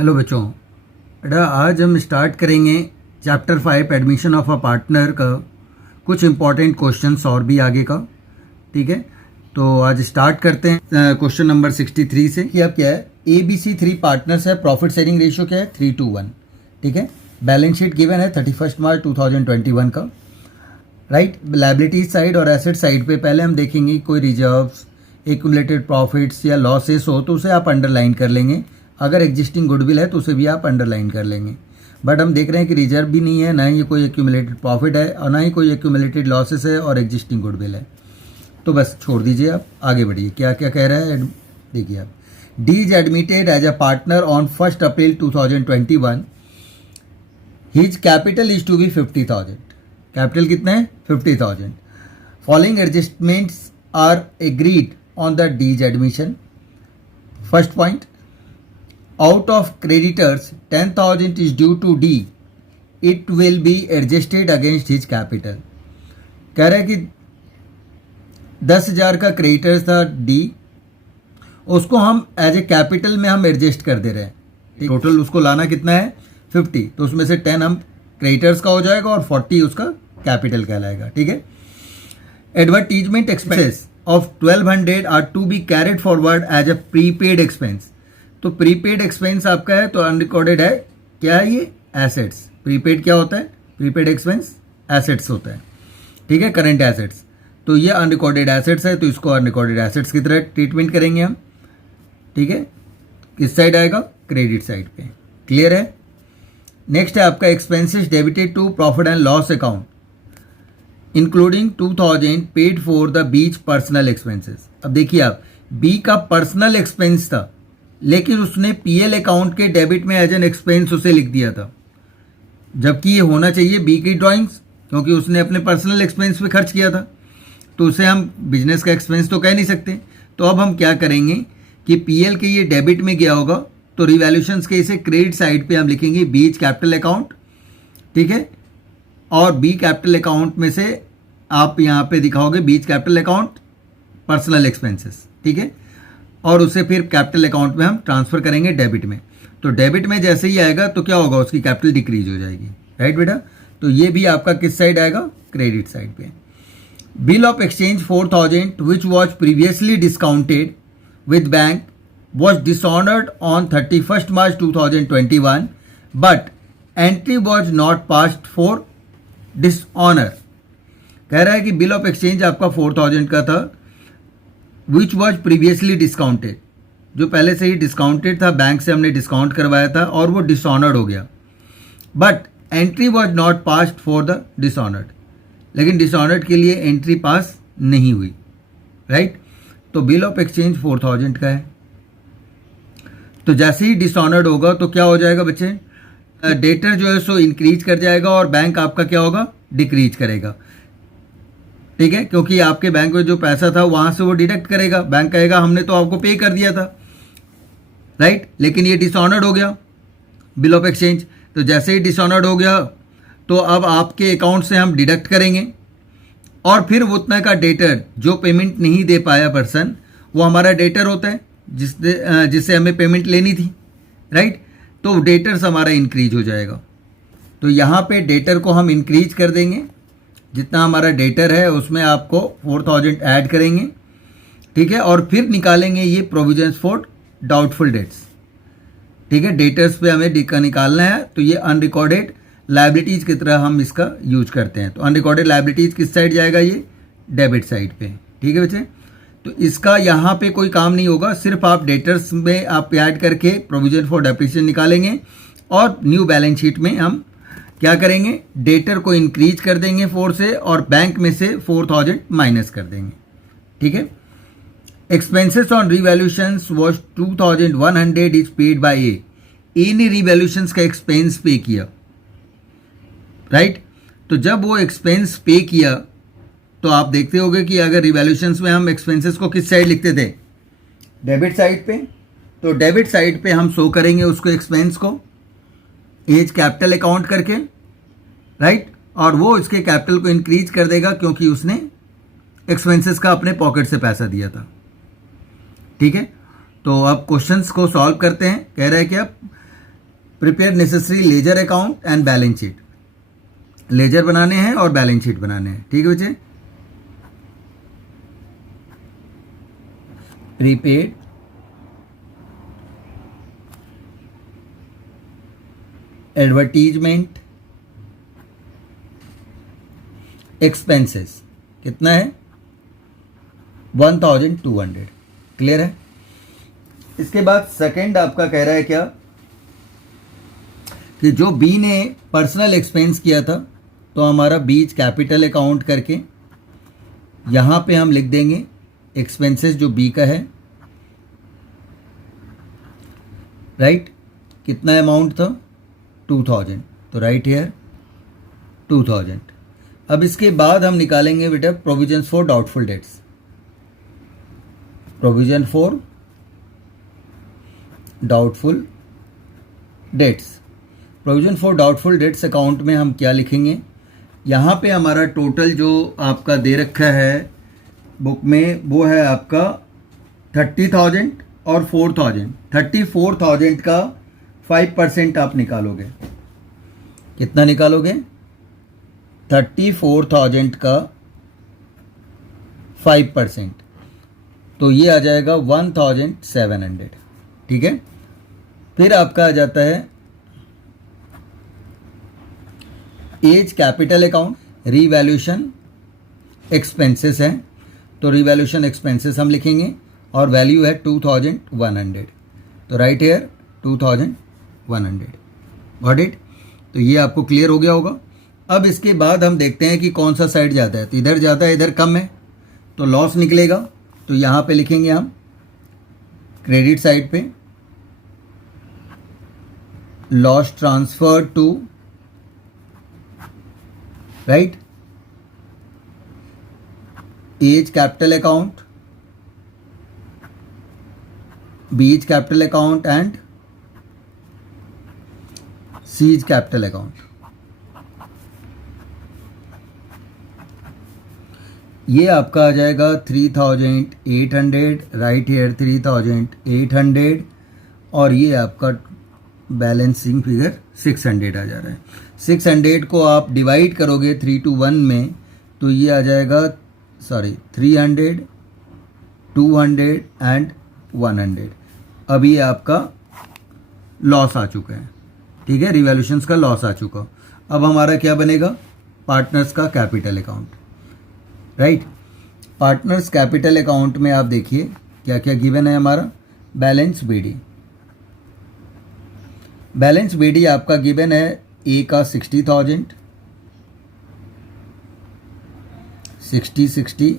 Hello बच्चों, बेटा आज हम स्टार्ट करेंगे chapter 5 admission of a partner का कुछ इंपॉर्टेंट क्वेश्चंस और भी आगे का। ठीक है, तो आज स्टार्ट करते हैं क्वेश्चन नंबर 63 से कि अब क्या है, ABC 3 पार्टनर्स है, प्रॉफिट शेयरिंग रेशियो क्या है 3:1। ठीक है, बैलेंस शीट गिवन है 31 मार्च 2021 का। राइट, लायबिलिटीज साइड और एसेट साइड पे पहले हम देखेंगे कोई रिजर्व्स, एक्यूमुलेटेड प्रॉफिट्स या लॉसेस हो तो उसे आप अंडरलाइन कर लेंगे। अगर एग्जिस्टिंग गुडविल है तो उसे भी आप अंडरलाइन कर लेंगे। बट हम देख रहे हैं कि रिजर्व भी नहीं है, ना ही कोई एक्यूमुलेटेड प्रॉफिट है और ना ही कोई एक्यूमुलेटेड लॉसेस है और एग्जिस्टिंग गुडविल है, तो बस छोड़ दीजिए, आप आगे बढ़िए। क्या क्या कह रहा है देखिए आप। D is admitted as a partner on 1 April 2021। His capital is to be 50,000। Capital कितना है 50,000। Following adjustments are agreed on the D's admission. First point, out of creditors 10,000 is due to D, it will be adjusted against his capital। कह रहा है कि 10,000 का creditors था D, उसको हम एज ए कैपिटल में हम एडजस्ट कर दे रहे हैं। टोटल उसको लाना कितना है 50, तो उसमें से 10 हम क्रेडिटर्स का हो जाएगा और 40 उसका कैपिटल कहलाएगा। ठीक है, advertisement expenses of 1200 are to be carried forward as a prepaid expense. तो प्रीपेड एक्सपेंस आपका है तो अनरिकॉर्डेड है, क्या है ये एसेट्स। प्रीपेड क्या होता है, प्रीपेड एक्सपेंस एसेट्स होता है। ठीक है, करंट एसेट्स, तो ये अनरिकॉर्डेड एसेट्स है तो इसको अनरिकॉर्डेड एसेट्स की तरह ट्रीटमेंट करेंगे हम। ठीक है, किस साइड आएगा, क्रेडिट साइड पे। क्लियर है। नेक्स्ट है आपका expenses debited to profit and loss account including 2,000 paid for the beach personal expenses. अब देखिए आप, बी का पर्सनल एक्सपेंस था लेकिन उसने पीएल अकाउंट के डेबिट में एज एन एक्सपेंस उसे लिख दिया था, जबकि ये होना चाहिए बी की ड्राइंग्स, क्योंकि उसने अपने पर्सनल एक्सपेंस पे खर्च किया था, तो उसे हम बिजनेस का एक्सपेंस तो कह नहीं सकते। तो अब हम क्या करेंगे कि पीएल के ये डेबिट में गया होगा तो रिवैल्यूशंस के इसे क्रेडिट साइड पे हम लिखेंगे बीच कैपिटल अकाउंट। ठीक है, और बी कैपिटल अकाउंट में से आप यहाँ पे दिखाओगे बीच कैपिटल अकाउंट पर्सनल एक्सपेंसेस। ठीक है, और उसे फिर कैपिटल अकाउंट में हम ट्रांसफर करेंगे डेबिट में। तो डेबिट में जैसे ही आएगा तो क्या होगा, उसकी कैपिटल डिक्रीज हो जाएगी। राइट बेटा, तो ये भी आपका किस साइड आएगा, क्रेडिट साइड पे। Bill of exchange 4,000 which was previously discounted with bank was dishonoured on 31 March 2021 but entry was not passed for dishonour. कह रहा है कि बिल ऑफ एक्सचेंज आपका 4,000 का था विच वॉज प्रीवियसली डिस्काउंटेड, जो पहले से ही डिस्काउंटेड था, बैंक से हमने डिस्काउंट करवाया था और वो डिसऑनर्ड हो गया। But entry was not passed for the dishonoured, लेकिन डिसऑनर्ड के लिए एंट्री पास नहीं हुई। राइट, तो बिल ऑफ एक्सचेंज 4,000 का है, तो जैसे ही डिसऑनर्ड होगा तो क्या हो जाएगा बच्चे, डेटर जो है सो इंक्रीज कर जाएगा और बैंक आपका क्या होगा, डिक्रीज करेगा। ठीक है, क्योंकि आपके बैंक में जो पैसा था वहां से वो डिडक्ट करेगा, बैंक कहेगा हमने तो आपको पे कर दिया था। राइट, लेकिन ये डिसऑनर्ड हो गया बिल ऑफ एक्सचेंज, तो जैसे ही डिसऑनर्ड हो गया तो अब आपके अकाउंट से हम डिडक्ट करेंगे और फिर उतना का डेटर जो पेमेंट नहीं दे पाया पर्सन, वो हमारा डेटर होता है जिससे हमें पेमेंट लेनी थी। राइट, तो डेटर्स हमारा इंक्रीज हो जाएगा, तो यहाँ पे डेटर को हम इंक्रीज कर देंगे। जितना हमारा डेटर है उसमें आपको 4,000 ऐड करेंगे। ठीक है, और फिर निकालेंगे ये प्रोविजंस फॉर डाउटफुल डेट्स। ठीक है, डेटर्स पे हमें निकालना है, तो ये अनरिकॉर्डेड लायबिलिटीज की तरह हम इसका यूज करते हैं। तो अनरिकॉर्डेड लायबिलिटीज किस साइड जाएगा, ये डेबिट साइड पे। ठीक है बच्चे, तो इसका यहाँ पे कोई काम नहीं होगा, सिर्फ आप डेटर्स में आप ऐड करके प्रोविजन फॉर डेप्रिसिएशन निकालेंगे और न्यू बैलेंस शीट में हम क्या करेंगे, डेटर को इंक्रीज कर देंगे 4 से और बैंक में से 4,000 माइनस कर देंगे। ठीक है, expenses on revaluations was 2,100 is paid by a ने रिवैल्यूशंस का एक्सपेंस पे किया। राइट, तो जब वो एक्सपेंस पे किया तो आप देखते होंगे कि अगर रिवैल्यूशंस में हम एक्सपेंसेस को किस साइड लिखते थे, डेबिट साइड पे, तो डेबिट साइड पे हम शो करेंगे उसको एक्सपेंस को एज कैपिटल अकाउंट करके। राइट, और वो इसके कैपिटल को इंक्रीज कर देगा क्योंकि उसने एक्सपेंसेस का अपने पॉकेट से पैसा दिया था। ठीक है, तो अब क्वेश्चंस को सॉल्व करते हैं। कह रहा है कि अब prepare necessary ledger account and balance sheet, ledger बनाने हैं और बैलेंस शीट बनाने हैं। ठीक है बच्चे, प्रीपेड एडवर्टीजमेंट एक्सपेंसेस कितना है 1200। क्लियर है। इसके बाद सेकंड आपका कह रहा है क्या कि जो बी ने पर्सनल एक्सपेंस किया था तो हमारा बीच कैपिटल अकाउंट करके यहाँ पे हम लिख देंगे एक्सपेंसेस जो बी का है, राइट। कितना अमाउंट था 2000, तो राइट हियर 2000। अब इसके बाद हम निकालेंगे बेटा provision for doubtful dates, provision for doubtful dates. Provision for doubtful debts account में हम क्या लिखेंगे, यहाँ पे हमारा टोटल जो आपका दे रखा है बुक में वो है आपका 30,000 और 4,000। 34,000 का 5% आप निकालोगे। कितना निकालोगे 34,000 का 5%, तो ये आ जाएगा 1,700। ठीक है। फिर आपका आ जाता है as capital account, revaluation expenses है, तो रीवैल्यूएशन एक्सपेंसेस हम लिखेंगे और वैल्यू है 2,100, तो राइट हियर 2,100। Got it. तो ये आपको क्लियर हो गया होगा। अब इसके बाद हम देखते हैं कि कौन सा साइड जाता है, तो इधर जाता है, इधर कम है तो लॉस निकलेगा, तो यहाँ पे लिखेंगे हम क्रेडिट साइड पे loss transfer to, right, as capital account, B's capital account and C's capital account. ये आपका आ जाएगा 3,800, राइट हेयर 3,800, और ये आपका बैलेंसिंग फिगर 600 आ जा रहा है। 600 को आप डिवाइड करोगे 3 to 1 में, तो ये आ जाएगा 300, 200 एंड 100। अब ये आपका लॉस आ चुका है। ठीक है, रिवैल्यूशंस का लॉस आ चुका। अब हमारा क्या बनेगा, पार्टनर्स का capital account, right. Partners capital account में आप देखिए क्या क्या गिवन है हमारा। बैलेंस बीडी, बैलेंस बीडी आपका गिवन है ए का 60,000, 60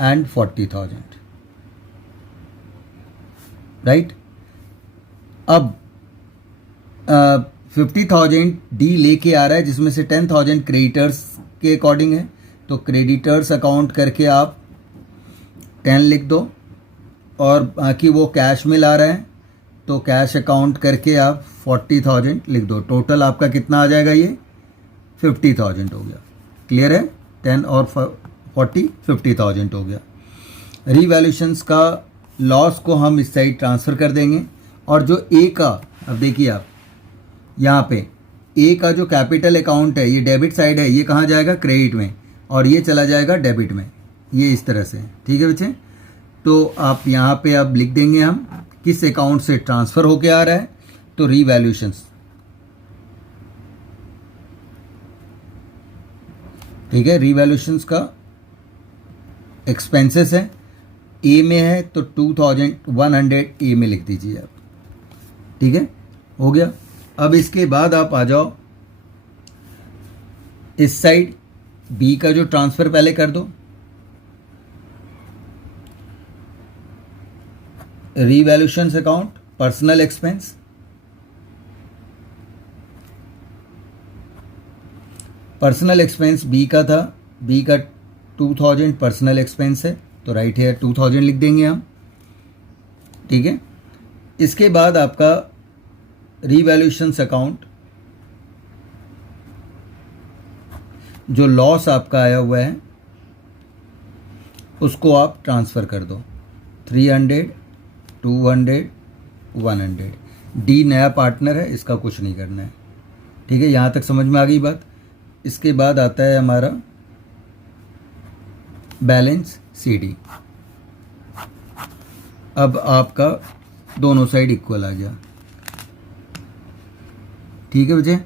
एंड 40,000, राइट। अब 50,000 डी लेके आ रहा है, जिसमें से 10,000 क्रेडिटर्स के अकॉर्डिंग है, तो क्रेडिटर्स अकाउंट करके आप 10 लिख दो, और बाकी वो कैश में ला रहा है तो कैश अकाउंट करके आप 40,000 लिख दो। टोटल आपका कितना आ जाएगा, ये 50,000 हो गया। क्लियर है, 10 और 40 50,000 हो गया। रीवैल्यूशंस का लॉस को हम इस साइड ट्रांसफ़र कर देंगे, और जो ए का, अब देखिए आप यहाँ पे ए का जो कैपिटल अकाउंट है, ये डेबिट साइड है, ये कहाँ जाएगा क्रेडिट में, और ये चला जाएगा डेबिट में, ये इस तरह से। ठीक है बच्चे, तो आप यहाँ पे अब लिख देंगे हम किस अकाउंट से ट्रांसफ़र होके आ रहा है, तो रीवैल्यूशंस। ठीक है, रीवैल्यूशंस का एक्सपेंसेस है, ए में है तो 2,100 ए में लिख दीजिए आप। ठीक है, हो गया। अब इसके बाद आप आ जाओ इस साइड, बी का जो ट्रांसफ़र पहले कर दो, revaluations account, personal expense, personal expense B का था, बी का 2,000 पर्सनल एक्सपेंस है, तो राइट हेयर 2,000 लिख देंगे हम। ठीक है, इसके बाद आपका रीवैल्यूशंस अकाउंट, जो लॉस आपका आया हुआ है उसको आप ट्रांसफ़र कर दो, 300, 200, 100। डी नया पार्टनर है, इसका कुछ नहीं करना है। ठीक है, यहाँ तक समझ में आ गई बात। इसके बाद आता है हमारा बैलेंस CD। अब आपका दोनों साइड इक्वल आ गया। ठीक है बच्चे,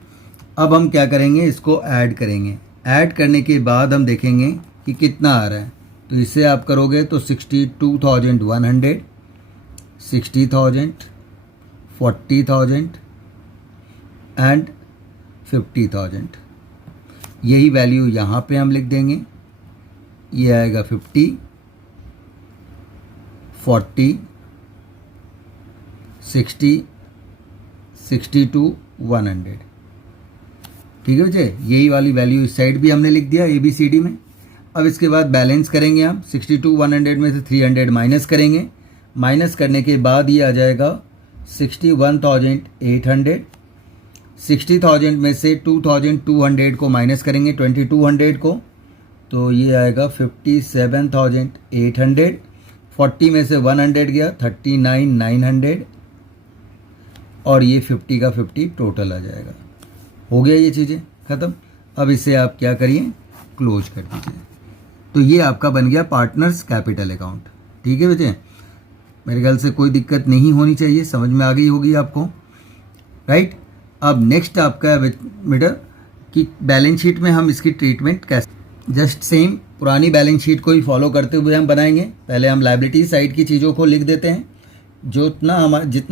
अब हम क्या करेंगे, इसको ऐड करेंगे। ऐड करने के बाद हम देखेंगे कि कितना आ रहा है। तो इसे आप करोगे तो 62,100, 60,000, 40,000 एंड 50,000। यही वैल्यू यहाँ पे हम लिख देंगे। ये आएगा 50, 40, 60, 62, 100। ठीक है बच्चे, यही वाली वैल्यू इस साइड भी हमने लिख दिया ABCD में। अब इसके बाद बैलेंस करेंगे हम। 62 100 में से 300 माइनस करेंगे। माइनस करने के बाद ये आ जाएगा 61,800। 60,000 में से 2,200 को माइनस करेंगे, 2,200 को, तो ये आएगा 57,800। 40 में से 100 गया, 39,900, और ये 50 का 50 टोटल आ जाएगा। हो गया ये चीज़ें ख़त्म। अब इसे आप क्या करिए, क्लोज कर दीजिए। तो ये आपका बन गया पार्टनर्स कैपिटल अकाउंट। ठीक है बच्चे, मेरे ख्याल से कोई दिक्कत नहीं होनी चाहिए, समझ में आ गई होगी आपको, राइट। अब नेक्स्ट आपका है बेटा कि बैलेंस शीट में हम इसकी ट्रीटमेंट कैसे, जस्ट सेम पुरानी बैलेंस शीट को ही फॉलो करते हुए हम बनाएंगे। पहले हम लायबिलिटी साइड की चीज़ों को लिख देते हैं। जितना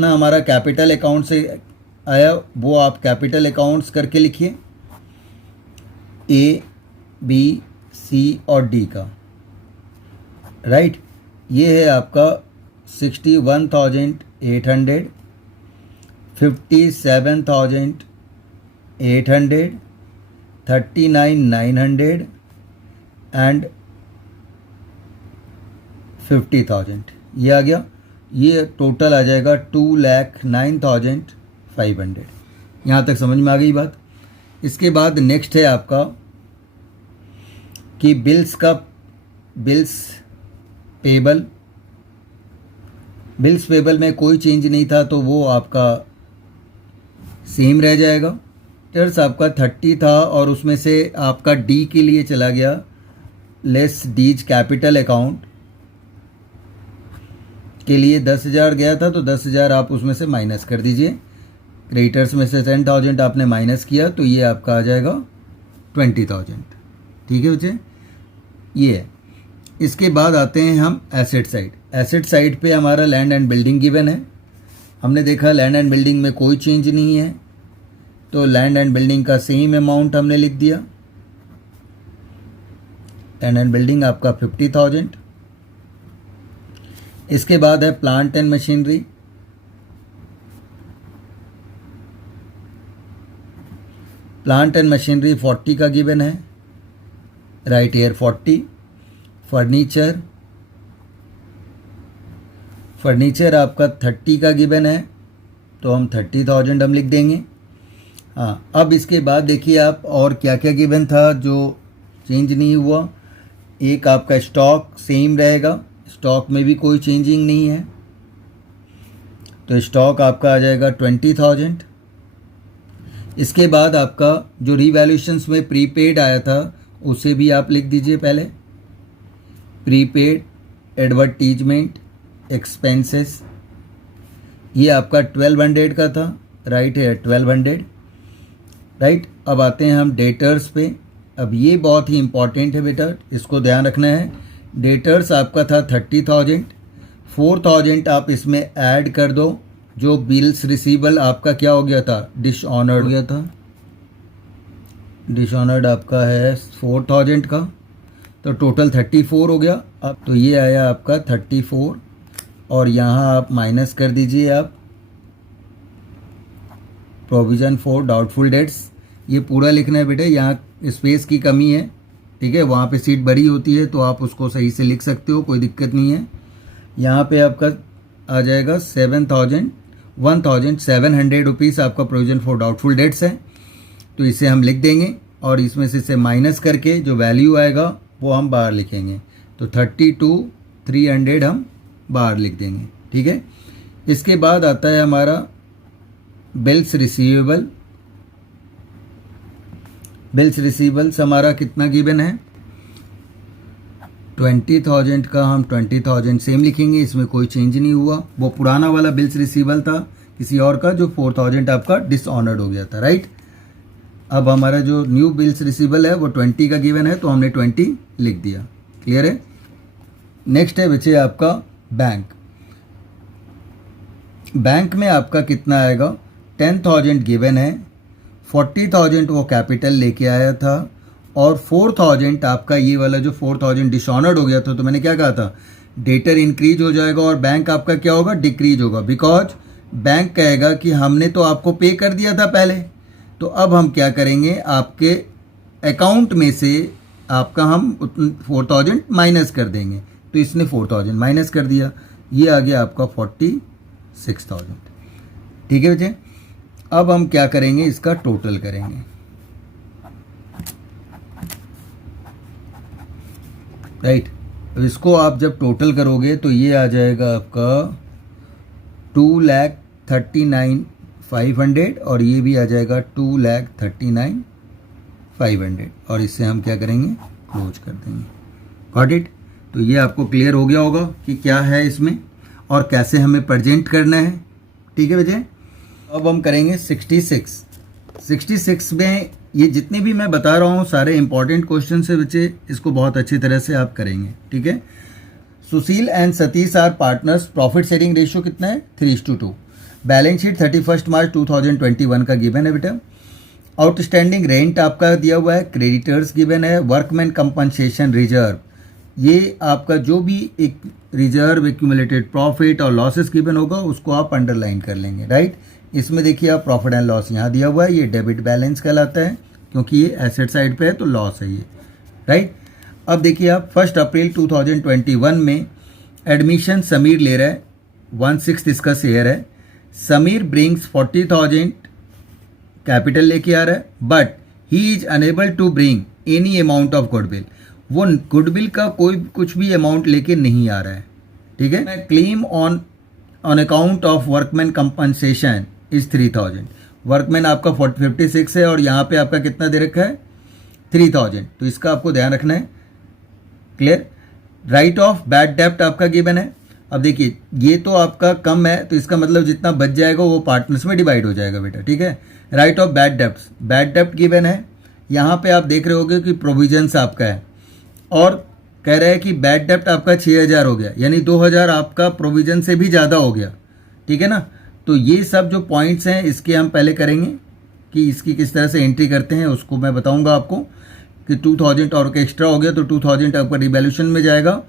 हमारा कैपिटल अकाउंट से आया वो आप कैपिटल अकाउंट्स करके लिखिए, A, B, C और D का, राइट। ये है आपका 61,800, 57,800, 39,900 एंड 50,000। ये आ गया। ये टोटल आ जाएगा 2,09,500। यहाँ तक समझ में आ गई बात। इसके बाद नेक्स्ट है आपका कि बिल्स पेबल में कोई चेंज नहीं था तो वो आपका सेम रह जाएगा। टर्स आपका 30 था और उसमें से आपका डी के लिए चला गया लेस डीज कैपिटल अकाउंट के लिए 10,000 गया था, तो 10,000 आप उसमें से माइनस कर दीजिए। क्रेडिटर्स में से 10,000 आपने माइनस किया तो ये आपका आ जाएगा 20,000। ठीक है बच्चे, ये है। इसके बाद आते हैं हम एसेट साइड। एसेट साइड पे हमारा लैंड एंड बिल्डिंग गिवन है। हमने देखा लैंड एंड बिल्डिंग में कोई चेंज नहीं है, तो लैंड एंड बिल्डिंग का सेम अमाउंट हमने लिख दिया। लैंड एंड बिल्डिंग आपका 50,000। इसके बाद है plant and machinery. Plant and machinery 40 का गिवन है, राइट हियर 40। फर्नीचर आपका 30 का गिवन है, तो हम 30,000 हम लिख देंगे। हाँ, अब इसके बाद देखिए आप और क्या क्या गिवन था जो चेंज नहीं हुआ। एक आपका स्टॉक सेम रहेगा, स्टॉक में भी कोई चेंजिंग नहीं है, तो स्टॉक आपका आ जाएगा 20,000। इसके बाद आपका जो रीवैल्यूएशंस में प्रीपेड आया था उसे भी आप लिख दीजिए पहले। प्रीपेड एडवर्टीजमेंट एक्सपेंसेस, ये आपका 1200 का था, राइट है 1200, राइट। अब आते हैं हम डेटर्स पे। अब ये बहुत ही इंपॉर्टेंट है बेटा, इसको ध्यान रखना है। डेटर्स आपका था 30,000, 4,000 आप इसमें ऐड कर दो। जो बिल्स रिसीवेबल आपका क्या हो गया था, डिसऑनर्ड हो गया था। डिसऑनर्ड आपका है 4,000 का, तो टोटल 34 हो गया। अब तो ये आया आपका 34, और यहाँ आप माइनस कर दीजिए आप प्रोविज़न फॉर डाउटफुल डेट्स। ये पूरा लिखना है बेटे, यहाँ स्पेस की कमी है, ठीक है। वहाँ पे सीट बड़ी होती है तो आप उसको सही से लिख सकते हो, कोई दिक्कत नहीं है। यहाँ पे आपका आ जाएगा 1,700 रुपीज़ आपका प्रोविज़न फॉर डाउटफुल डेट्स है, तो इसे हम लिख देंगे और इसमें से इसे माइनस करके जो वैल्यू आएगा वो हम बाहर लिखेंगे, तो 32,300 हम बाहर लिख देंगे, ठीक है। इसके बाद आता है हमारा बिल्स रिसीवेबल्स हमारा कितना गिवन है 20,000 का, हम 20,000 सेम लिखेंगे, इसमें कोई चेंज नहीं हुआ। वो पुराना वाला बिल्स रिसीवेबल था किसी और का जो 4,000 आपका डिसऑनर्ड हो गया था, राइट। अब हमारा जो न्यू बिल्स रिसीवेबल है वो 20 का गिवन है, तो हमने 20 लिख दिया। क्लियर है। नेक्स्ट है बच्चे आपका बैंक में आपका कितना आएगा 10,000 गिवन है, 40,000 वो कैपिटल लेके आया था और 4,000 आपका ये वाला जो 4,000 डिसऑनर्ड हो गया था, तो मैंने क्या कहा था डेटर इंक्रीज हो जाएगा और बैंक आपका क्या होगा डिक्रीज होगा, बिकॉज बैंक कहेगा कि हमने तो आपको पे कर दिया था पहले, तो अब हम क्या करेंगे आपके अकाउंट में से आपका हम 4,000 माइनस कर देंगे, तो इसने 4,000 माइनस कर दिया, ये आ गया आपका 46,000। ठीक है बच्चे। अब हम क्या करेंगे इसका टोटल करेंगे, राइट। तो इसको आप जब टोटल करोगे तो ये आ जाएगा आपका 2,39,500 और ये भी आ जाएगा 2,39,500 और इससे हम क्या करेंगे क्लोज कर देंगे। Got it. तो ये आपको क्लियर हो गया होगा कि क्या है इसमें और कैसे हमें प्रेजेंट करना है। ठीक है बच्चे। अब हम करेंगे 66 में ये जितने भी मैं बता रहा हूँ सारे इंपॉर्टेंट क्वेश्चन से बच्चे, इसको बहुत अच्छी तरह से आप करेंगे। ठीक है। Sushil and Satish are partners, profit sharing ratio कितना है 3:2। बैलेंस शीट 31 मार्च 2021 का गिवन है बेटा। आउटस्टैंडिंग रेंट आपका दिया हुआ है, क्रेडिटर्स गिवन है, वर्कमैन कंपनसेशन रिजर्व, ये आपका जो भी एक रिजर्व एक्यूमुलेटेड प्रॉफिट और लॉसेस गिवन होगा उसको आप अंडरलाइन कर लेंगे, राइट। इसमें देखिए आप प्रॉफिट एंड लॉस यहाँ दिया हुआ है, ये डेबिट बैलेंस कहलाता है क्योंकि ये एसेट साइड पे है तो लॉस है ये, राइट। अब देखिए आप 1 अप्रैल 2021 में एडमिशन समीर ले रहा है, 1/6 इसका शेयर है। समीर ब्रिंग्स 40,000 कैपिटल लेके आ रहा है, but he is unable to bring any amount of goodwill, वो गुडविल का कोई कुछ भी अमाउंट लेके नहीं आ रहा है। ठीक है। Claim on account of workman compensation is 3,000, workman आपका 56 है और यहाँ पे आपका कितना दे रखा है 3,000, तो इसका आपको ध्यान रखना है। क्लियर। राइट ऑफ बैड डेप्ट आपका गिवन है। अब देखिए ये तो आपका कम है तो इसका मतलब जितना बच जाएगा वो पार्टनर्स में डिवाइड हो जाएगा बेटा। ठीक है। राइट ऑफ बैड डेप्ट गिवन है। यहाँ पे आप देख रहे होगे कि प्रोविजंस आपका है और कह रहा है कि बैड डेप्ट आपका 6,000 हो गया, यानी 2,000 आपका प्रोविजन से भी ज़्यादा हो गया। ठीक है ना। तो ये सब जो पॉइंट्स हैं इसके हम पहले करेंगे कि इसकी किस तरह से एंट्री करते हैं, उसको मैं बताऊंगा आपको कि 2,000 और एक्स्ट्रा हो गया तो 2,000 आपका रिवैल्यूएशन में जाएगा।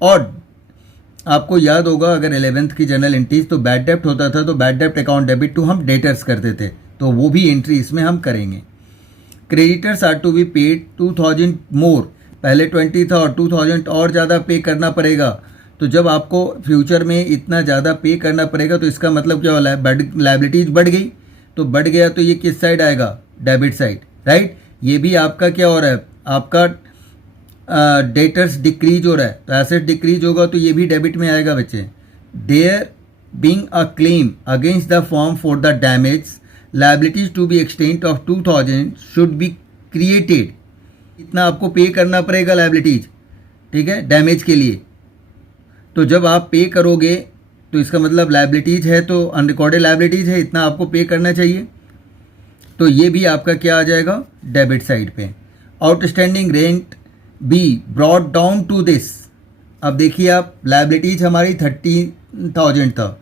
और आपको याद होगा अगर 11th की जनरल एंट्रीज तो बैड डेप्ट होता था तो बैड डेप्ट अकाउंट डेबिट टू हम डेटर्स करते थे, तो वो भी एंट्री इसमें हम करेंगे। Creditors are to be paid 2,000 more, पहले 20 था और 2,000 और ज़्यादा पे करना पड़ेगा, तो जब आपको फ्यूचर में इतना ज़्यादा पे करना पड़ेगा तो इसका मतलब क्या वाला है लायबिलिटीज बढ़ गई, तो बढ़ गया तो ये किस साइड आएगा डेबिट साइड, राइट। ये भी आपका क्या हो रहा है आपका डेटर्स डिक्रीज हो रहा है तो एसेट डिक्रीज होगा तो ये भी डेबिट में आएगा बच्चे। There being a claim against the firm for the damage liabilities to be extent of 2,000 should be created, इतना आपको पे करना पड़ेगा लायबिलिटीज, ठीक है, डैमेज के लिए। तो जब आप पे करोगे तो इसका मतलब लायबिलिटीज है तो अनरिकॉर्डेड लायबिलिटीज है, इतना आपको पे करना चाहिए, तो ये भी आपका क्या आ जाएगा डेबिट साइड पे। Outstanding rent be brought down to this, अब देखिए आप लायबिलिटीज हमारी 30,000 था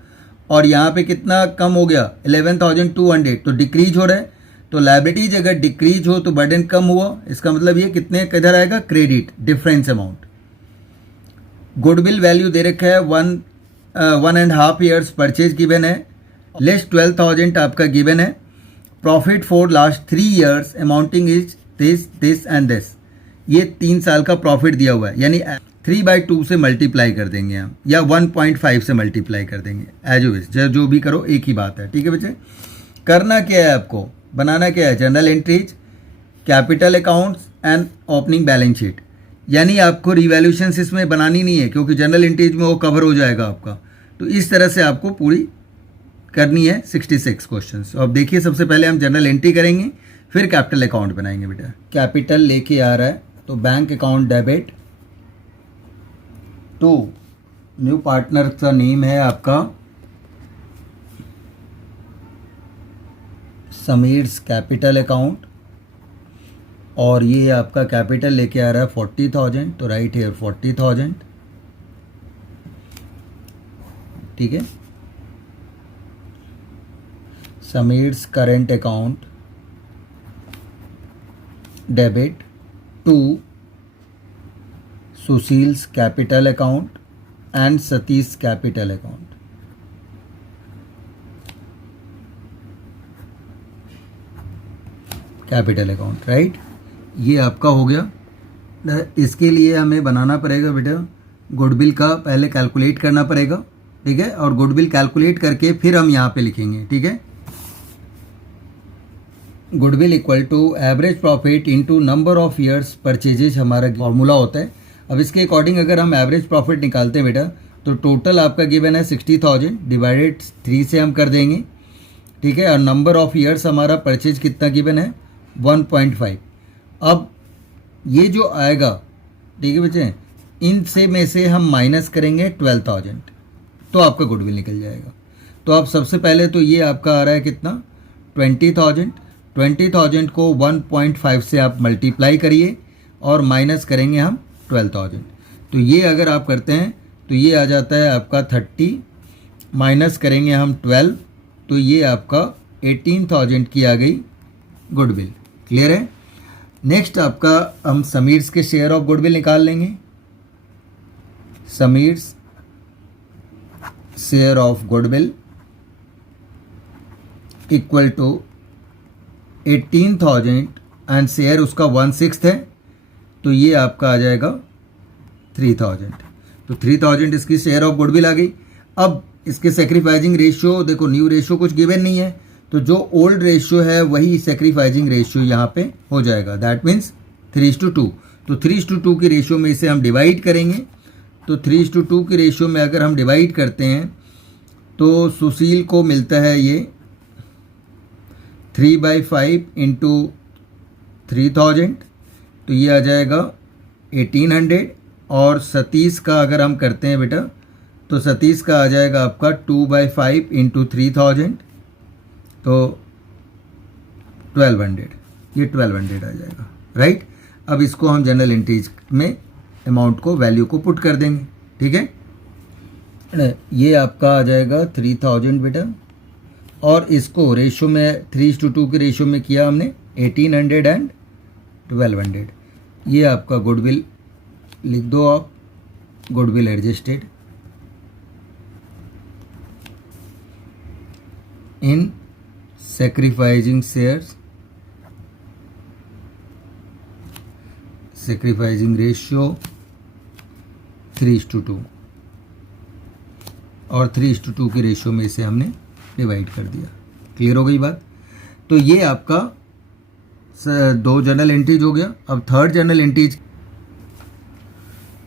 और यहाँ पे कितना कम हो गया 11,200, तो डिक्रीज हो रहा है। तो लायबिलिटीज अगर डिक्रीज हो तो बर्डन कम हुआ, इसका मतलब ये कितने किधर आएगा credit difference amount. Goodwill value दे रखा है 1.5 years परचेज गिवन है, लेस 12,000 आपका गिवन है। Profit for last 3 years amounting is this and this, ये 3 साल का प्रॉफिट दिया हुआ है, यानी 3/2 से मल्टीप्लाई कर देंगे हम या 1.5 से मल्टीप्लाई कर देंगे, एज यू विश, जो भी करो एक ही बात है। ठीक है बच्चे। करना क्या है आपको, बनाना क्या है general entries, capital accounts and opening balance sheet, यानी आपको रिवैल्यूएशंस इसमें बनानी नहीं है क्योंकि जनरल एंट्रीज में वो कवर हो जाएगा आपका। तो इस तरह से आपको पूरी करनी है 66 क्वेश्चन। तो अब देखिए, सबसे पहले हम जनरल एंट्री करेंगे, फिर कैपिटल अकाउंट बनाएंगे बेटा। कैपिटल लेके आ रहा है तो bank account debit to new partner का नेम है आपका समीर्स कैपिटल अकाउंट, और ये आपका कैपिटल लेके आ रहा है 40,000, तो राइट हेयर 40,000, ठीक है। Sameer's current account debit to Sushil's capital account and Satish capital account. Capital account, right. ये आपका हो गया। इसके लिए हमें बनाना पड़ेगा बेटा, गुडविल का पहले कैलकुलेट करना पड़ेगा, ठीक है, और गुडविल कैलकुलेट करके फिर हम यहाँ पे लिखेंगे, ठीक है। Goodwill equal to average profit into number of years purchases हमारा फॉर्मूला होता है। अब इसके अकॉर्डिंग अगर हम एवरेज प्रॉफिट निकालते हैं बेटा, तो टोटल आपका गिवन है 60,000 डिवाइडेड 3 से हम कर देंगे, ठीक है, और नंबर ऑफ ईयर्स हमारा परचेज कितना गिवन है 1.5। अब ये जो आएगा, ठीक है बच्चे, इन से में से हम माइनस करेंगे 12,000, तो आपका गुडविल निकल जाएगा। तो अब सबसे पहले तो ये आपका आ रहा है कितना 20,000 को 1.5 से आप मल्टीप्लाई करिए और माइनस करेंगे हम 12,000। तो ये अगर आप करते हैं तो ये आ जाता है आपका 30, माइनस करेंगे हम 12, तो ये आपका 18,000 की आ गई गुडविल। क्लियर है। नेक्स्ट आपका हम समीर्स के शेयर ऑफ गुडविल निकाल लेंगे। Sameer's share of goodwill equal to 18,000 and share उसका 1/6 है, तो ये आपका आ जाएगा 3,000। तो 3,000 इसकी शेयर ऑफ गुडविल आ गई। अब इसके सेक्रीफाइजिंग रेशियो देखो, न्यू रेशियो कुछ गिवन नहीं है, तो जो ओल्ड रेशियो है वही सेक्रीफाइजिंग रेशियो यहाँ पे हो जाएगा, दैट मीन्स 3:2। तो 3:2 की रेशियो में इसे हम डिवाइड करेंगे। तो 3:2 की रेशियो में अगर हम डिवाइड करते हैं तो सुशील को मिलता है ये 3/5 इंटू 3,000, तो ये आ जाएगा 1,800। और सतीश का अगर हम करते हैं बेटा, तो सतीश का आ जाएगा आपका 2/5 इंटू 3,000, तो 1,200, ये 1,200 आ जाएगा, राइट। अब इसको हम जनरल एंट्रीज में अमाउंट को, वैल्यू को पुट कर देंगे, ठीक है। ये आपका आ जाएगा 3,000 बेटा, और इसको रेशियो में 3:2 के रेशियो में किया हमने 1,800 एंड 1,200। ये आपका गुडविल लिख दो आप, goodwill adjusted in sacrificing shares, sacrificing ratio 3:2, और 3:2 के रेशियो में इसे हमने डिवाइड कर दिया। क्लियर हो गई बात। तो ये आपका 2 जनरल एंट्रीज हो गया। अब थर्ड जनरल एंट्रीज,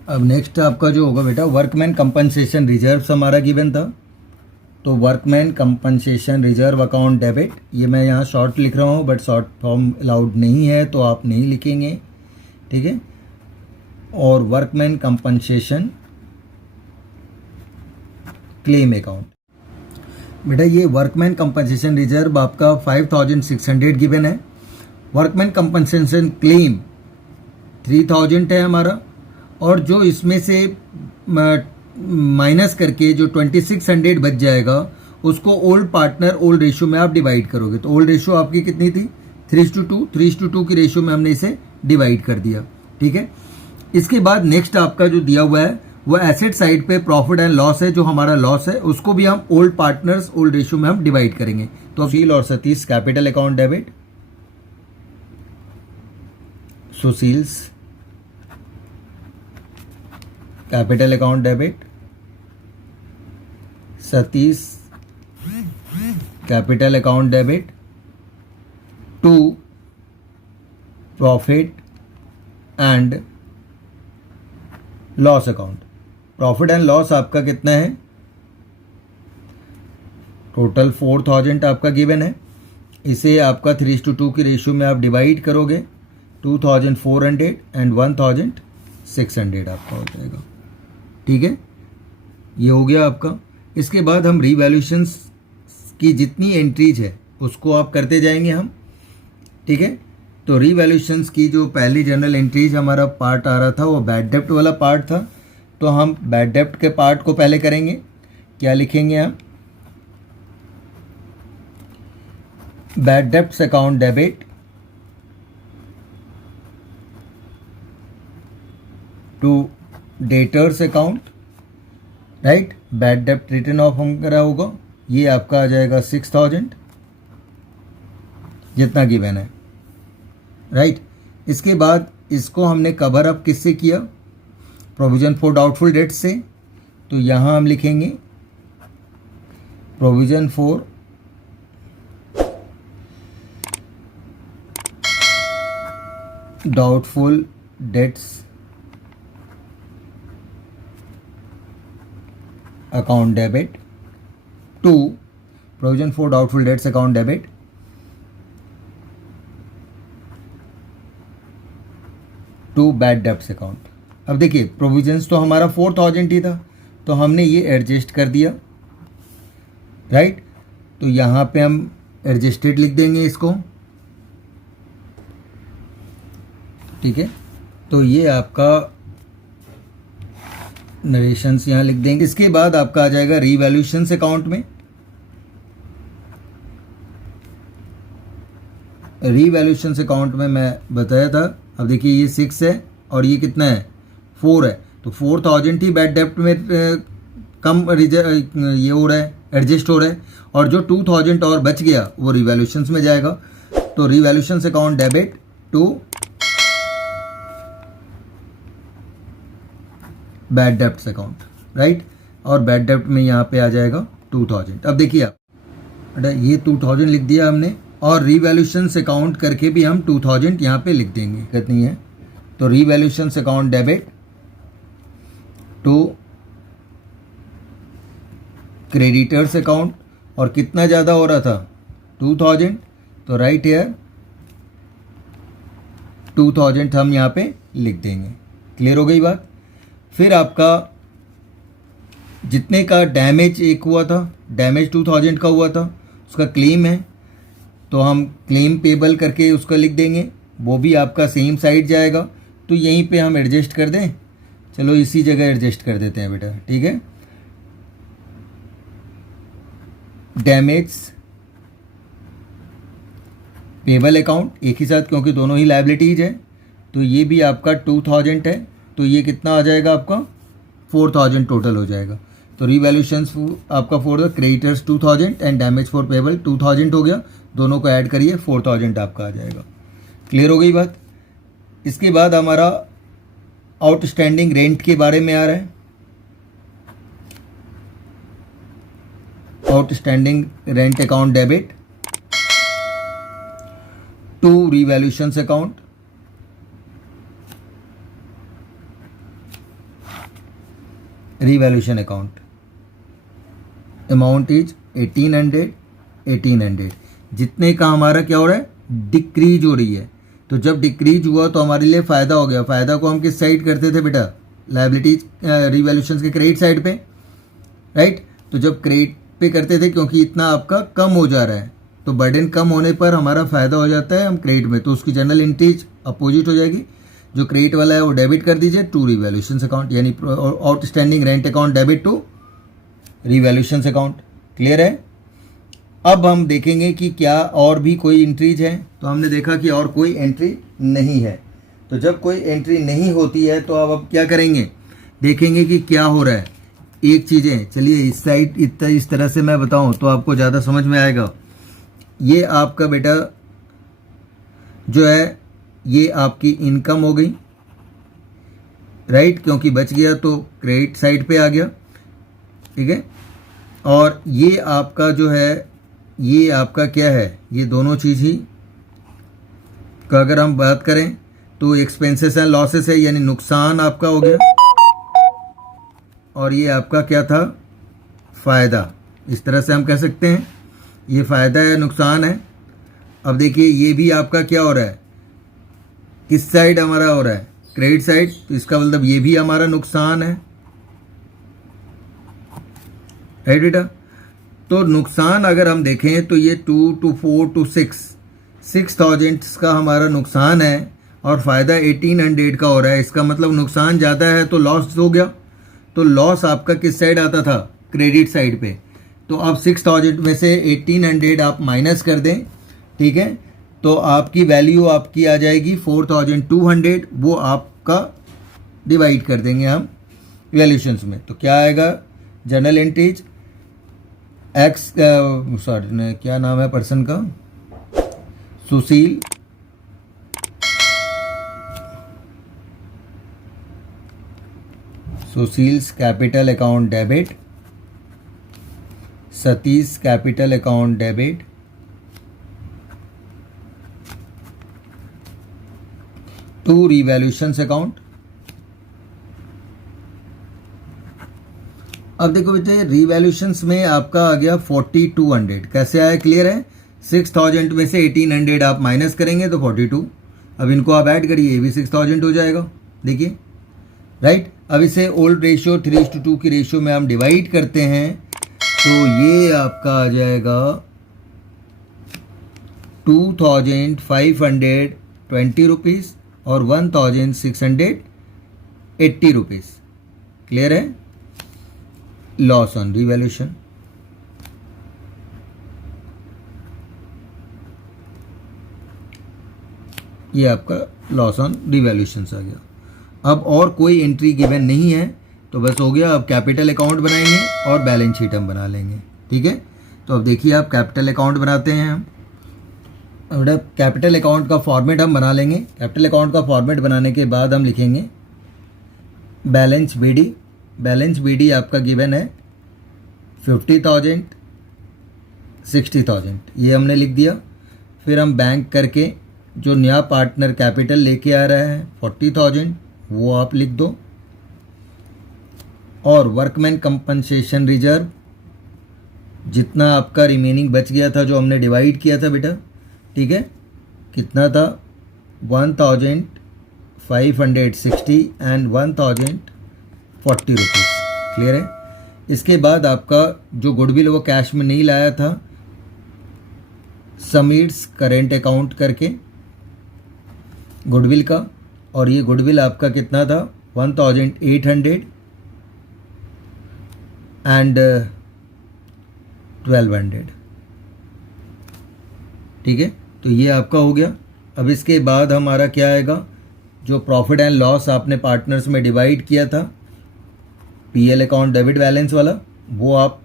अब नेक्स्ट आपका जो होगा बेटा, वर्कमैन कंपनसेशन रिजर्व्स हमारा गिवन था, तो workman compensation reserve account debit, ये मैं यहाँ शॉर्ट लिख रहा हूँ, बट शॉर्ट फॉर्म अलाउड नहीं है तो आप नहीं लिखेंगे, ठीक है। और वर्कमैन कंपनसेशन क्लेम अकाउंट, बेटा ये वर्कमैन कंपनसेशन रिजर्व आपका 5,600 गिवन है। वर्कमैन कंपनसेशन क्लेम 3,000 है हमारा, और जो इसमें से माइनस करके जो 2,600 बच जाएगा उसको ओल्ड पार्टनर ओल्ड रेशियो में आप डिवाइड करोगे। तो ओल्ड रेशियो आपकी कितनी थी 3:2 की रेशियो में हमने इसे डिवाइड कर दिया, ठीक है। इसके बाद नेक्स्ट आपका जो दिया हुआ है वो एसेट साइड पे प्रॉफिट एंड लॉस है, जो हमारा लॉस है उसको भी हम ओल्ड पार्टनर्स ओल्ड रेशियो में हम डिवाइड करेंगे। तो सुशील और Satish capital account debit, Sushil's capital account debit, Satish capital account debit to profit and loss account. Profit and loss आपका कितना है टोटल 4000 आपका गिवन है। इसे आपका 3:2 की रेशियो में आप डिवाइड करोगे, 2400 एंड 1600 आपका हो जाएगा। ठीक है, ये हो गया आपका। इसके बाद हम रीवैल्यूएशंस की जितनी एंट्रीज है उसको आप करते जाएंगे हम। ठीक है, तो रीवैल्यूएशंस की जो पहली जनरल एंट्रीज हमारा पार्ट आ रहा था वो बैड डेप्ट वाला पार्ट था, तो हम बैड डेप्ट के पार्ट को पहले करेंगे। क्या लिखेंगे हम? Bad debts account debit to debtors account, right. Bad डेप्ट रिटर्न ऑफ हम करा होगा, ये आपका आ जाएगा 6000 जितना गिवन है, राइट। इसके बाद इसको हमने कवर अप किससे किया? प्रोविजन फॉर डाउटफुल डेट्स से। तो यहाँ हम लिखेंगे provision for doubtful debts account debit to provision for doubtful debts account debit to bad debts account. अब देखिए प्रोविजंस तो हमारा 4000 ही था, तो हमने ये एडजस्ट कर दिया, राइट। तो यहाँ पे हम एडजस्टेड लिख देंगे इसको। ठीक है, तो ये आपका नरेशंस यहाँ लिख देंगे। इसके बाद आपका आ जाएगा रीवैल्यूएशंस अकाउंट में। रीवैल्यूएशंस अकाउंट में मैं बताया था, अब देखिए ये 6 है और ये कितना है 4 है, तो 4000 ही बैड डेप्ट में कम ये हो रहा है, एडजस्ट हो रहा है, और जो 2000 और बच गया वो रीवैल्यूएशंस में जाएगा। तो revaluations account debit to bad debts account, right. और बैड डेप्ट में यहाँ पे आ जाएगा 2000। अब देखिए आप, ये 2000 लिख दिया हमने, और रीवैल्यूएशंस अकाउंट करके भी हम 2000 यहाँ पे लिख देंगे, दिक्कत नहीं है। तो revaluations account debit to creditors account, और कितना ज़्यादा हो रहा था 2000, तो राइट हियर 2000 हम यहाँ पे लिख देंगे। क्लियर हो गई बात। फिर आपका जितने का डैमेज एक हुआ था, डैमेज 2000 का हुआ था, उसका क्लेम है, तो हम क्लेम पेबल करके उसका लिख देंगे, वो भी आपका सेम साइड जाएगा। तो यहीं पे हम एडजस्ट कर दें, चलो इसी जगह एडजस्ट कर देते हैं बेटा, ठीक है। डैमेज पेबल अकाउंट एक ही साथ, क्योंकि दोनों ही लायबिलिटीज है, तो ये भी आपका 2000 है, तो ये कितना आ जाएगा आपका 4000 टोटल हो जाएगा। तो रीवैल्यूएशंस आपका for the creditors 2000 and damage for payable 2000 हो गया, दोनों को ऐड करिए 4000 आपका आ जाएगा। क्लियर हो गई बात। इसके बाद हमारा आउटस्टैंडिंग रेंट के बारे में आ रहा है। Outstanding rent account debit to revaluations account revaluation account, amount is 1800 जितने का हमारा क्या हो रहा है, डिक्रीज हो रही है। तो जब डिक्रीज हुआ तो हमारे लिए फ़ायदा हो गया। फ़ायदा को हम किस साइड करते थे बेटा, लायबिलिटीज रीवैल्यूएशंस के क्रेडिट साइड पे, राइट। तो जब क्रेडिट पे करते थे, क्योंकि इतना आपका कम हो जा रहा है, तो बर्डन कम होने पर हमारा फ़ायदा हो जाता है हम क्रेडिट में, तो उसकी जनरल एंट्रीज अपोजिट हो जाएगी। जो क्रेडिट वाला है वो डेबिट कर दीजिए टू रीवैल्यूएशंस अकाउंट, यानी outstanding rent account debit to revaluations account. Clear है। अब हम देखेंगे कि क्या और भी कोई एंट्रीज है, तो हमने देखा कि और कोई एंट्री नहीं है। तो जब कोई एंट्री नहीं होती है तो अब क्या करेंगे, देखेंगे कि क्या हो रहा है। एक चीज़ें, चलिए इस साइड इस तरह से मैं बताऊं तो आपको ज़्यादा समझ में आएगा। ये आपका बेटा जो है, ये आपकी इनकम हो गई, राइट, क्योंकि बच गया तो क्रेडिट साइड पे आ गया, ठीक है। और ये आपका जो है, ये आपका क्या है, ये दोनों चीज़ ही का अगर हम बात करें तो एक्सपेंसेस एंड लॉसेस है, यानी नुकसान आपका हो गया, और ये आपका क्या था, फ़ायदा, इस तरह से हम कह सकते हैं। ये फ़ायदा है, नुकसान है। अब देखिए ये भी आपका क्या हो रहा है, किस साइड हमारा हो रहा है, क्रेडिट साइड, तो इसका मतलब ये भी हमारा नुकसान है, राइट बेटा। तो नुकसान अगर हम देखें तो ये 2 to 4 to 6,000 का हमारा नुकसान है और फ़ायदा 1800 का हो रहा है। इसका मतलब नुकसान ज़्यादा है तो लॉस हो गया। तो लॉस आपका किस साइड आता था, क्रेडिट साइड पे। तो अब 6000 में से 1800 आप माइनस कर दें, ठीक है, तो आपकी वैल्यू आपकी आ जाएगी 4200। वो आपका डिवाइड कर देंगे हम वैल्यूशंस में, तो क्या आएगा, जर्नल एंट्रीज एक्स, सॉरी क्या नाम है पर्सन का, Sushil Sushil's capital account debit, Satish capital account debit, to revaluations account. अब देखो बेटे रिवैल्यूशंस में आपका आ गया 4200। कैसे आया, क्लियर है। 6000 में से 1800 आप माइनस करेंगे तो 42। अब इनको आप ऐड करिए, ये भी 6000 हो जाएगा, देखिए, राइट। अब इसे ओल्ड रेशियो 3:2 की रेशियो में हम डिवाइड करते हैं तो ये आपका आ जाएगा 2520 रुपीज़ और 1680 रुपीज़। क्लियर है। लॉस ऑन रिवैल्यूशन, ये आपका लॉस ऑन रिवैल्यूशन आ गया। अब और कोई एंट्री गिवन नहीं है तो बस हो गया। अब कैपिटल अकाउंट बनाएंगे और बैलेंस शीट हम बना लेंगे, ठीक है। तो अब देखिए आप कैपिटल अकाउंट बनाते हैं हम। कैपिटल अकाउंट का फॉर्मेट हम बना लेंगे। कैपिटल अकाउंट का फॉर्मेट बनाने के बाद हम लिखेंगे बैलेंस बीडी। बैलेंस बीडी आपका गिवन है 50,000, 60,000, ये हमने लिख दिया। फिर हम बैंक करके जो नया पार्टनर कैपिटल लेके आ रहा है 40,000, वो आप लिख दो। और वर्कमैन कंपनसेशन रिजर्व, जितना आपका रिमेनिंग बच गया था जो हमने डिवाइड किया था बेटा, ठीक है, कितना था 1560 एंड 1040 रुपीज़। क्लियर है। इसके बाद आपका जो गुडविल वो कैश में नहीं लाया था, समीट्स करेंट अकाउंट करके गुडविल का, और ये गुडविल आपका कितना था 1800 एंड 1200, ठीक है। तो ये आपका हो गया। अब इसके बाद हमारा क्या आएगा, जो प्रॉफिट एंड लॉस आपने पार्टनर्स में डिवाइड किया था पीएल अकाउंट डेबिट बैलेंस वाला, वो आप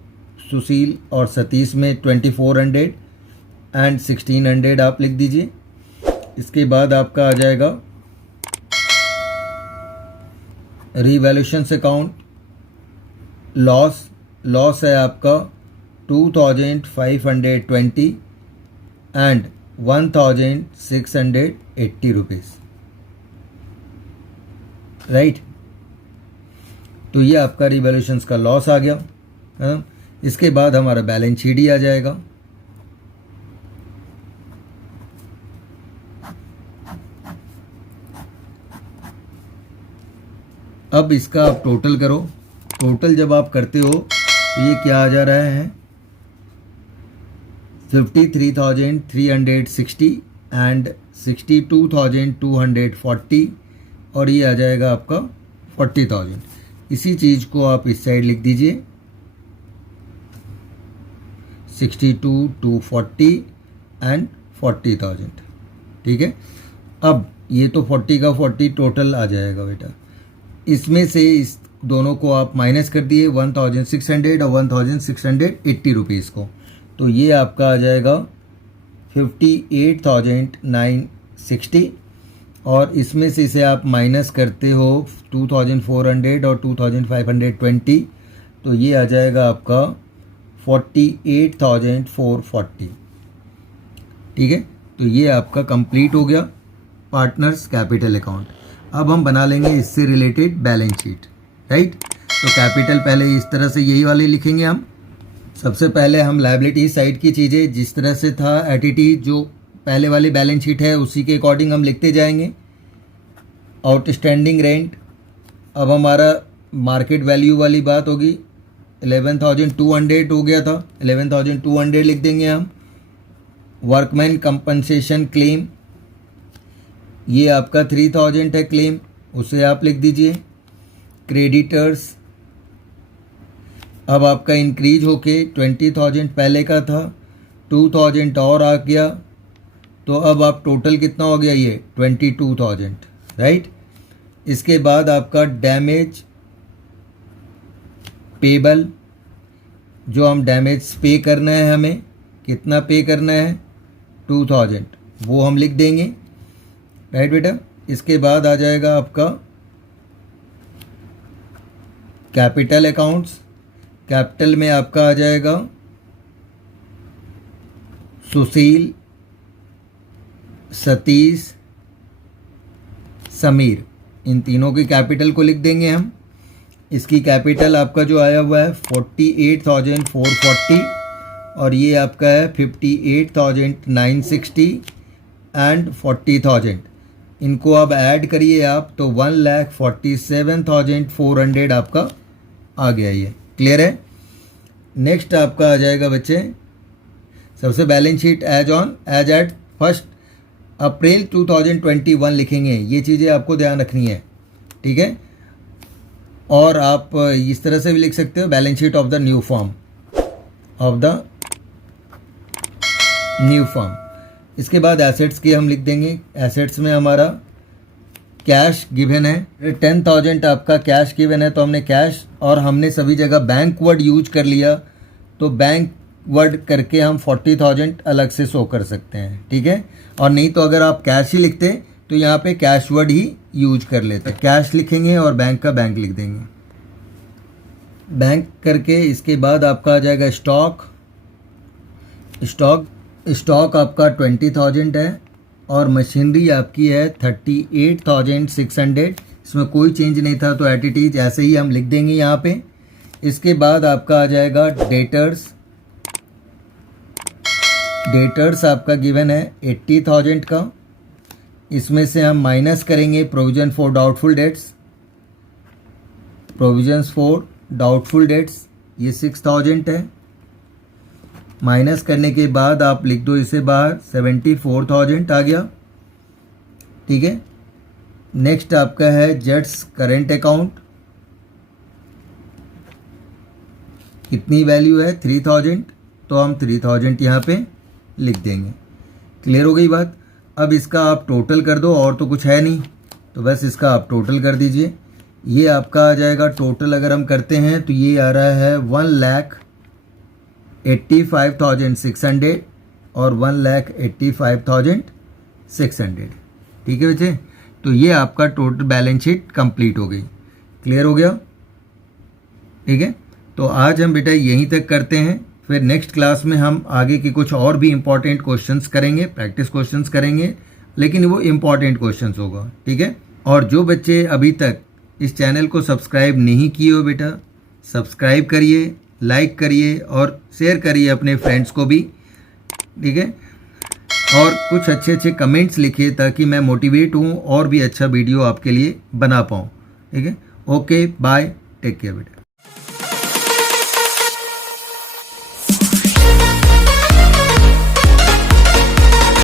सुशील और सतीश में 2400 एंड 1600 आप लिख दीजिए। इसके बाद आपका आ जाएगा रिवैल्यूशंस अकाउंट। लॉस है आपका 2520 एंड 1680 रुपीज़, राइट। तो ये आपका रिवैल्यूशंस का लॉस आ गया, है। इसके बाद हमारा बैलेंस शीट ही आ जाएगा। अब इसका आप टोटल करो। टोटल जब आप करते हो तो ये क्या आ जा रहा है 53,360 एंड 62,240, और ये आ जाएगा आपका 40,000। इसी चीज़ को आप इस साइड लिख दीजिए 62,240 एंड 40,000, ठीक है। अब ये तो 40 का 40 टोटल आ जाएगा बेटा। इसमें से इस दोनों को आप माइनस कर दिए 1600 और 1680 रुपीज़ को, तो ये आपका आ जाएगा 58,960, और इसमें से इसे आप माइनस करते हो 2400 और 2520, तो ये आ जाएगा आपका 48,440, ठीक है। तो ये आपका कंप्लीट हो गया पार्टनर्स कैपिटल अकाउंट। अब हम बना लेंगे इससे रिलेटेड बैलेंस शीट, राइट। तो कैपिटल पहले इस तरह से यही वाले लिखेंगे हम, सबसे पहले हम लायबिलिटी साइड की चीज़ें जिस तरह से था एटीटी जो पहले वाली बैलेंस शीट है उसी के अकॉर्डिंग हम लिखते जाएंगे। आउटस्टैंडिंग रेंट, अब हमारा मार्केट वैल्यू वाली बात होगी, 11,200 हो गया था, 11,200 लिख देंगे हम। वर्कमैन कंपनसेशन क्लेम, ये आपका 3,000 है क्लेम, उसे आप लिख दीजिए। क्रेडिटर्स, अब आपका इंक्रीज होके 20,000 पहले का था, 2,000 और आ गया, तो अब आप टोटल कितना हो गया ये 22,000, राइट। इसके बाद आपका डैमेज पेबल, जो हम डैमेज पे करना है, हमें कितना पे करना है 2,000, वो हम लिख देंगे, राइट बेटा। इसके बाद आ जाएगा आपका कैपिटल अकाउंट्स, कैपिटल में आपका आ जाएगा सुशील, सतीश, समीर, इन तीनों की कैपिटल को लिख देंगे हम। इसकी कैपिटल आपका जो आया हुआ है 48,440 और ये आपका है 58,960 एंड 40,000। इनको अब ऐड करिए आप तो 1,47,400 आपका आ गया, ये क्लियर है। नेक्स्ट आपका आ जाएगा बच्चे, सबसे balance sheet as eight 1 April 2021 लिखेंगे, ये चीज़ें आपको ध्यान रखनी है, ठीक है। और आप इस तरह से भी लिख सकते हो, balance sheet of the new form, इसके बाद एसेट्स की हम लिख देंगे। एसेट्स में हमारा कैश गिवन है, 10,000 आपका कैश गिवन है, तो हमने कैश और हमने सभी जगह बैंक वर्ड यूज कर लिया, तो बैंक वर्ड करके हम 40,000 अलग से शो कर सकते हैं, ठीक है। और नहीं तो अगर आप कैश ही लिखते तो यहाँ पे कैश वर्ड ही यूज कर लेते, कैश लिखेंगे और बैंक का बैंक लिख देंगे, बैंक करके। इसके बाद आपका आ जाएगा स्टॉक आपका 20,000 है और मशीनरी आपकी है 38,600, इसमें कोई चेंज नहीं था, तो एट इट इज ऐसे ही हम लिख देंगे यहाँ पे। इसके बाद आपका आ जाएगा डेटर्स आपका गिवन है 80,000 का, इसमें से हम माइनस करेंगे प्रोविजन फॉर डाउटफुल डेट्स, ये 6,000 है। माइनस करने के बाद आप लिख दो इसे बाहर, 74,000 आ गया, ठीक है। नेक्स्ट आपका है जेट्स करेंट अकाउंट, कितनी वैल्यू है 3,000, तो हम 3,000 यहाँ पे लिख देंगे, क्लियर हो गई बात। अब इसका आप टोटल कर दो, और तो कुछ है नहीं, तो बस इसका आप टोटल कर दीजिए। ये आपका आ जाएगा टोटल, अगर हम करते हैं तो ये आ रहा है 1,85,600 और 1,85,600, ठीक है बच्चे। तो ये आपका टोटल बैलेंस शीट कंप्लीट हो गई, क्लियर हो गया, ठीक है। तो आज हम बेटा यहीं तक करते हैं, फिर नेक्स्ट क्लास में हम आगे के कुछ और भी इम्पॉर्टेंट क्वेश्चंस करेंगे, प्रैक्टिस क्वेश्चंस करेंगे, लेकिन वो इम्पॉर्टेंट क्वेश्चंस होगा, ठीक है। और जो बच्चे अभी तक इस चैनल को सब्सक्राइब नहीं किए हो बेटा, सब्सक्राइब करिए, लाइक करिए और शेयर करिए अपने फ्रेंड्स को भी, ठीक है। और कुछ अच्छे अच्छे कमेंट्स लिखिए ताकि मैं मोटिवेट हूँ और भी अच्छा वीडियो आपके लिए बना पाऊँ, ठीक है। ओके, बाय, टेक केयर बेटा।